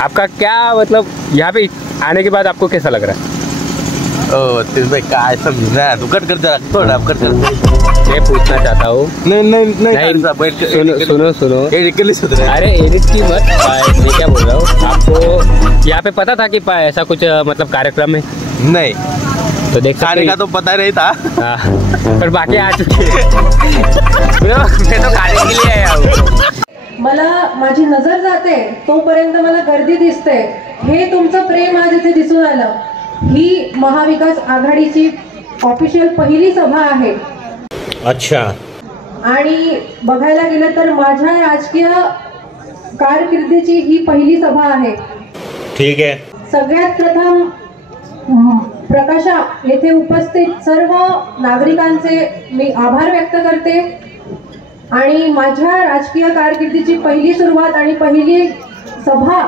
आपका क्या मतलब यहाँ पे आने के बाद आपको कैसा लग रहा है? भाई काय समझना तू कट कर जरा थोड़ा कट कर। मैं पूछना चाहता हूँ। नहीं सुनो अरे एडिट की मत। मैं क्या बोल रहा हूँ, आपको यहाँ पे पता था कि ऐसा कुछ मतलब कार्यक्रम है? नहीं तो देख खाने का तो पता नहीं था। पर बाकी आ चुके मैं तो खाने के लिए आया हूँ। मला माझी नजर जाते तोपर्यंत मला गर्दी दिसते, हे तुमचं प्रेम आज इथे दिसून आलं। ही महाविकास आघाडीची ऑफिशियल पहिली सभा आहे। अच्छा। आणि बघायला गेलं तर माझ्या राजकीय कारकिर्दीची ही पहिली सभा आहे। ठीक आहे। सगळ्यात प्रथम प्रकाशा येथे उपस्थित सर्व नागरिकांचे मी आभार व्यक्त करते आणि माझ्या राजकीय कारकिर्दीची पहिली सुरुवात आणि पहिली सभा,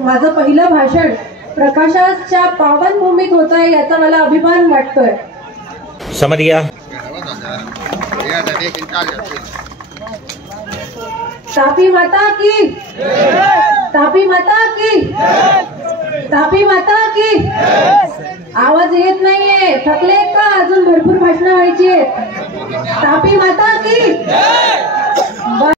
माझं पहिलं भाषण प्रकाशाच्या पावन भूमीत होतंय याचा मला अभिमान वाटतोय। समझ गया। तापी माता की, तापी माता की, तापी माता की। आवाज येत नाहीये, थकलेत का? अजून भरपूर भाषणं व्हायची आहेत। तापी माता की